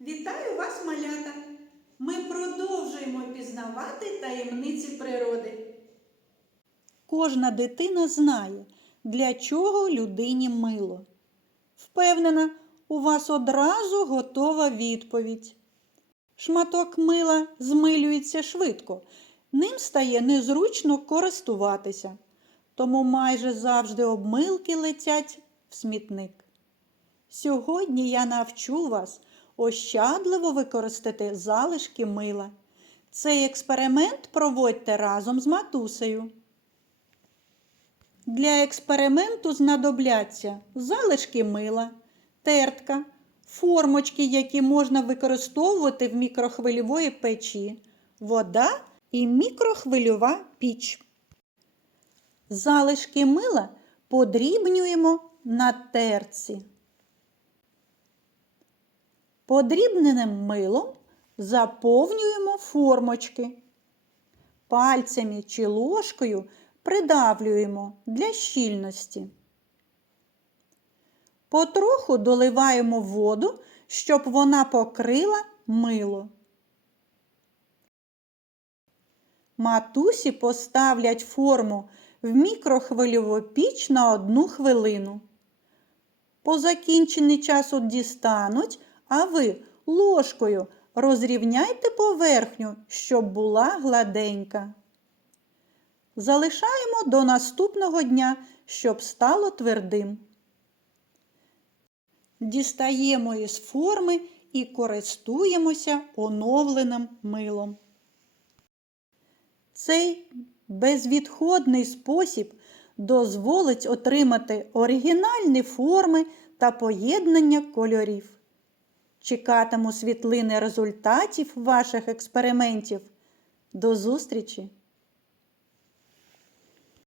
Вітаю вас, малята! Ми продовжуємо пізнавати таємниці природи. Кожна дитина знає, для чого людині мило. Впевнена, у вас одразу готова відповідь. Шматок мила змилюється швидко, ним стає незручно користуватися, тому майже завжди обмилки летять в смітник. Сьогодні я навчу вас ощадливо використати залишки мила. Цей експеримент проводьте разом з матусею. Для експерименту знадобляться залишки мила, тертка, формочки, які можна використовувати в мікрохвильової печі, вода і мікрохвильова піч. Залишки мила подрібнюємо на терці. Подрібненим милом заповнюємо формочки. Пальцями чи ложкою придавлюємо для щільності. Потроху доливаємо воду, щоб вона покрила мило. Матусі поставлять форму в мікрохвильову піч на одну хвилину. По закінченні часу дістануть, а ви ложкою розрівняйте поверхню, щоб була гладенька. Залишаємо до наступного дня, щоб стало твердим. Дістаємо із форми і користуємося оновленим милом. Цей безвідходний спосіб дозволить отримати оригінальні форми та поєднання кольорів. Чекатиму світлини результатів ваших експериментів. До зустрічі!